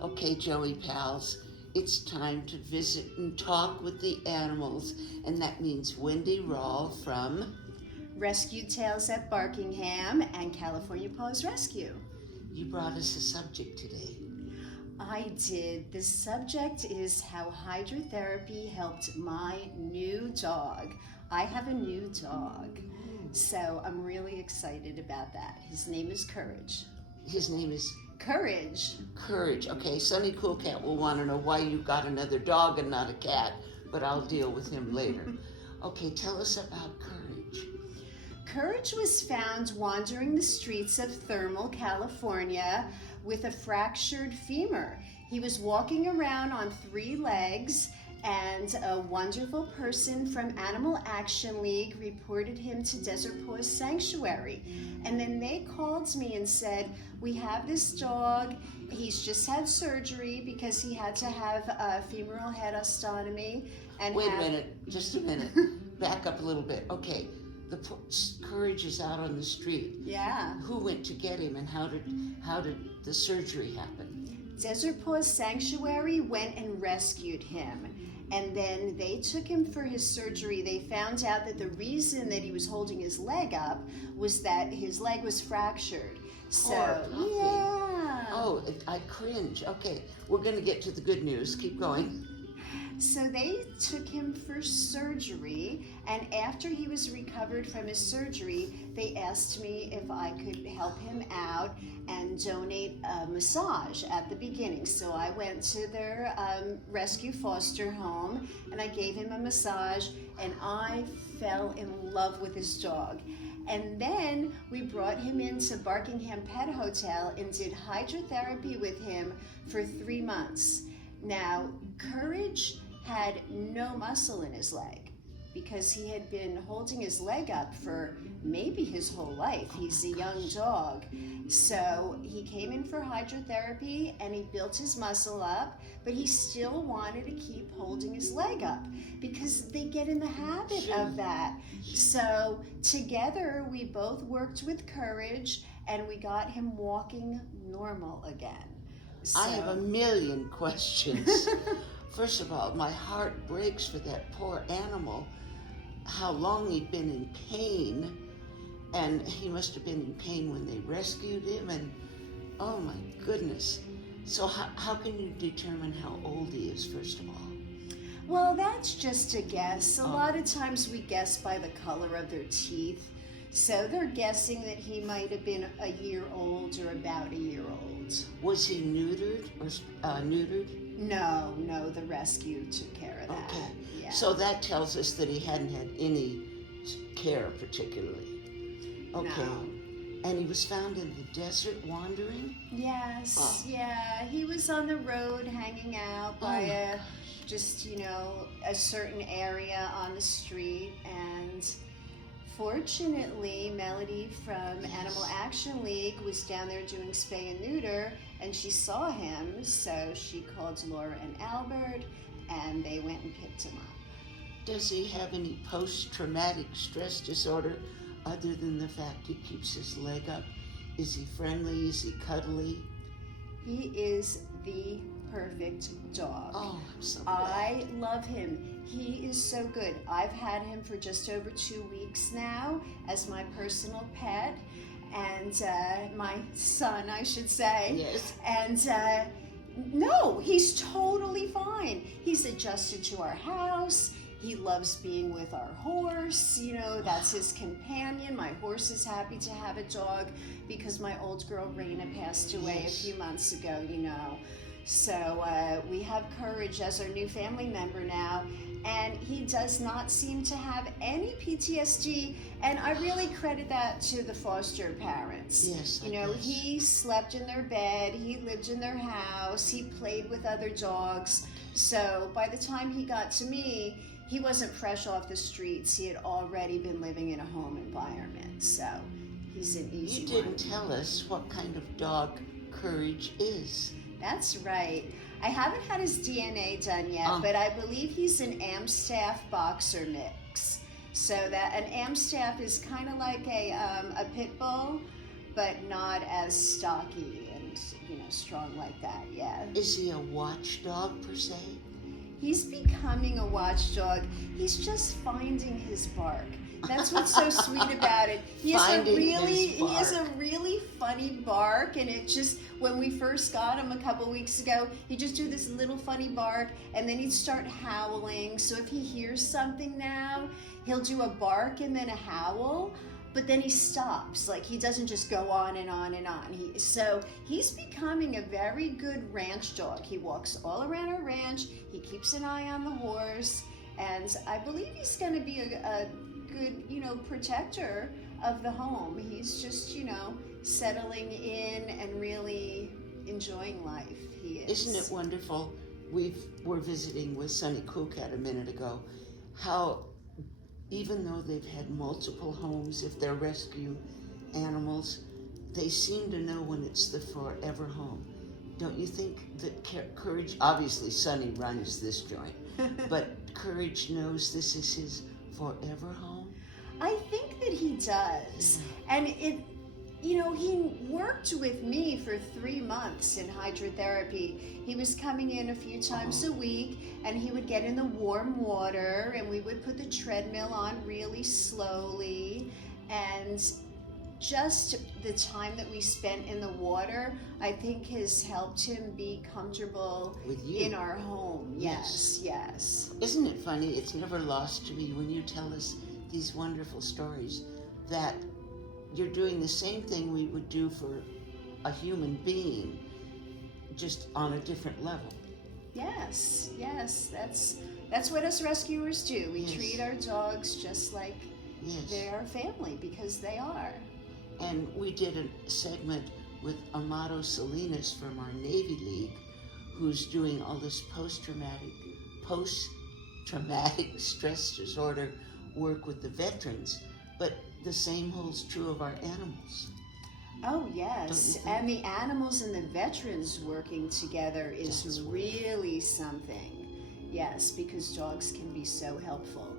Okay, Joey pals, it's time to visit and talk with the animals, and that means Wendy Rall from. Rescue Tales at Barkingham and California Paws Rescue. You brought us a subject today. I did. The subject is how hydrotherapy helped my new dog. I have a new dog, so I'm really excited about that. His name is Courage. His name is Courage. Courage. Okay, Sonny Cool Cat will want to know why you got another dog and not a cat, but I'll deal with him later. Okay, tell us about Courage. Courage was found wandering the streets of Thermal, California with a fractured femur. He was walking around on 3 legs, and a wonderful person from Animal Action League reported him to Desert Paws Sanctuary. And then they called me and said, we have this dog. He's just had surgery because he had to have a femoral head ostomy. And Wait a minute, just a minute. Back up a little bit. Okay, the Courage is out on the street. Yeah. Who went to get him, and how did the surgery happen? Desert Paws Sanctuary went and rescued him. And then they took him for his surgery. They found out that the reason that he was holding his leg up was that his leg was fractured. So, yeah. Oh, I cringe. Okay, we're going to get to the good news. Keep going. So they took him for surgery, and after he was recovered from his surgery, they asked me if I could help him out and donate a massage at the beginning. So I went to their rescue foster home, and I gave him a massage, and I fell in love with his dog. And then we brought him into Barkingham Pet Hotel and did hydrotherapy with him for 3 months. Now, Courage had no muscle in his leg because he had been holding his leg up for maybe his whole life. He's a young dog. So he came in for hydrotherapy and he built his muscle up, but he still wanted to keep holding his leg up because they get in the habit of that. So together we both worked with Courage and we got him walking normal again. So. I have a million questions. First of all, my heart breaks for that poor animal, how long he'd been in pain, and he must have been in pain when they rescued him, and oh my goodness. So how can you determine how old he is, first of all? Well, that's just a guess. A lot of times we guess by the color of their teeth. So they're guessing that he might have been a year old or about a year old. Was he neutered or neutered? No, the rescue took care of that. Okay, Yeah. so that tells us that he hadn't had any care particularly. Okay, No. and he was found in the desert wandering? Yes, yeah. He was on the road hanging out by just, a certain area on the street, and fortunately, Melody from Animal Action League was down there doing spay and neuter, and she saw him, so she called Laura and Albert, and they went and picked him up. Does he have any post-traumatic stress disorder other than the fact he keeps his leg up? Is he friendly? Is he cuddly? He is the perfect dog. Oh, I'm so glad. I love him. He is so good. I've had him for just over 2 weeks now as my personal pet, and my son, I should say. Yes. And no, he's totally fine. He's adjusted to our house. He loves being with our horse. That's his companion. My horse is happy to have a dog because my old girl Raina passed away a few months ago, So we have Courage as our new family member now, and he does not seem to have any PTSD, and I really credit that to the foster parents. Yes. He slept in their bed, he lived in their house, he played with other dogs, so by the time he got to me, he wasn't fresh off the streets. He had already been living in a home environment, so he's an easy one. You didn't tell us what kind of dog Courage is. That's right. I haven't had his DNA done yet, but I believe he's an Amstaff boxer mix. So that an Amstaff is kind of like a pit bull, but not as stocky and strong like that. Yeah. Is he a watchdog per se? He's becoming a watchdog. He's just finding his bark. That's what's so sweet about it. He has a really funny bark, and it just, when we first got him a couple weeks ago, he'd just do this little funny bark, and then he'd start howling. So if he hears something now, he'll do a bark and then a howl, but then he stops. Like, he doesn't just go on and on and on. So he's becoming a very good ranch dog. He walks all around our ranch. He keeps an eye on the horse, and I believe he's going to be a good, protector of the home. He's just, settling in and really enjoying life. He is. Isn't it wonderful? We're visiting with Sonny Kukat a minute ago, how even though they've had multiple homes, if they're rescue animals, they seem to know when it's the forever home. Don't you think that Courage, obviously Sonny runs this joint, but Courage knows this is his forever home? I think that he does. And he worked with me for 3 months in hydrotherapy. He was coming in a few times a week, and he would get in the warm water, and we would put the treadmill on really slowly. And just the time that we spent in the water, I think, has helped him be comfortable with you in our home. Yes. Isn't it funny? It's never lost to me when you tell us these wonderful stories that you're doing the same thing we would do for a human being, just on a different level. Yes, that's what us rescuers do. We treat our dogs just like they're our family, because they are. And we did a segment with Amado Salinas from our Navy League, who's doing all this post-traumatic stress disorder work with the veterans, but the same holds true of our animals. Oh yes, and the animals and the veterans working together is really something. Yes, because dogs can be so helpful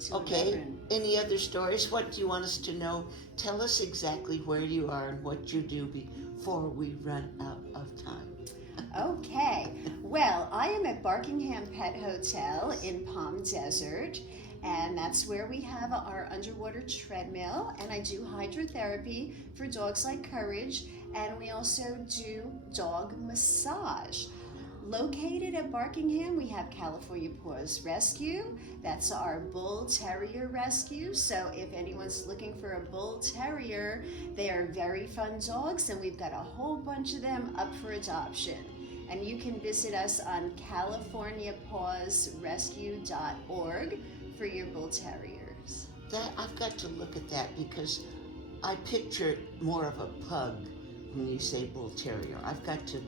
to a veteran. Any other stories? What do you want us to know? Tell us exactly where you are and what you do before we run out of time. Okay, well, I am at Barkingham Pet Hotel in Palm Desert, and that's where we have our underwater treadmill, and I do hydrotherapy for dogs like Courage, and we also do dog massage. Located at Barkingham, we have California Paws Rescue. That's our bull terrier rescue. So if anyone's looking for a bull terrier, they are very fun dogs, and we've got a whole bunch of them up for adoption. And you can visit us on CaliforniaPawsRescue.org for your bull terriers. I've got to look at that, because I picture more of a pug when you say bull terrier. I've got to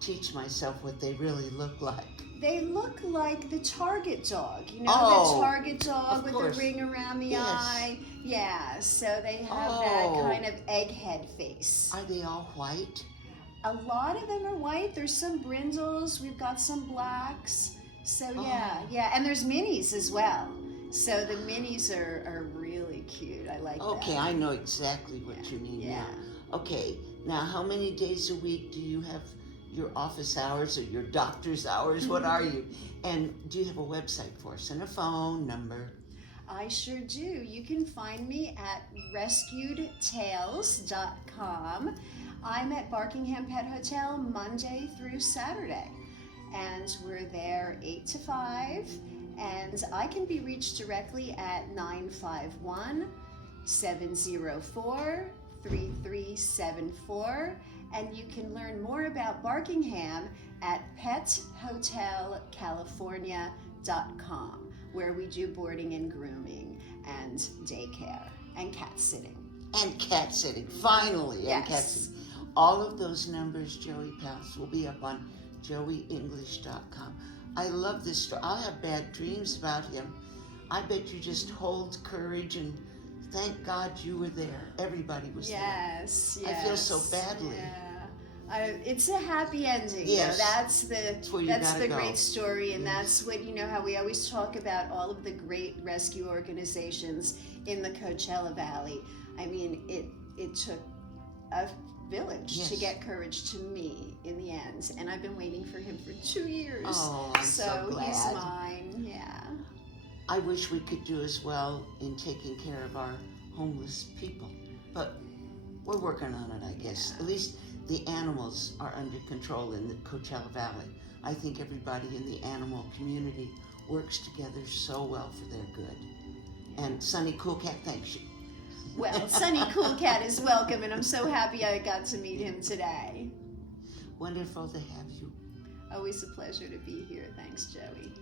teach myself what they really look like. They look like the Target dog, the Target dog with the ring around the eye. Yeah, so they have that kind of egghead face. Are they all white? A lot of them are white. There's some brindles. We've got some blacks. So yeah, and there's minis as well. So the minis are really cute. I like that. Okay, I know exactly what you mean now. Okay, now how many days a week do you have your office hours or your doctor's hours? What are you? And do you have a website for us and a phone number? I sure do. You can find me at rescuedtales.com. I'm at Barkingham Pet Hotel Monday through Saturday, and we're there 8 to 5, and I can be reached directly at 951-704-3374, and you can learn more about Barkingham at pethotelcalifornia.com, where we do boarding and grooming and daycare and cat sitting. And cat sitting, finally, and cat sitting. All of those numbers, Joey Pals, will be up on joeyenglish.com. I love this story. I'll have bad dreams about him. I bet you just hold Courage, and thank God you were there. Everybody was there. Yes. I feel so badly. Yeah. It's a happy ending. Yes. That's the great story, and that's what, how we always talk about all of the great rescue organizations in the Coachella Valley. I mean, it took a village to Yes. get courage to me in the end. And I've been waiting for him for 2 years. Oh, I'm so glad. He's mine, yeah. I wish we could do as well in taking care of our homeless people, but we're working on it, I guess. Yeah. At least the animals are under control in the Coachella Valley. I think everybody in the animal community works together so well for their good. And Sunny Cool Cat thanks you. Well, Sunny Cool Cat is welcome, and I'm so happy I got to meet him today. Wonderful to have you. Always a pleasure to be here. Thanks, Joey.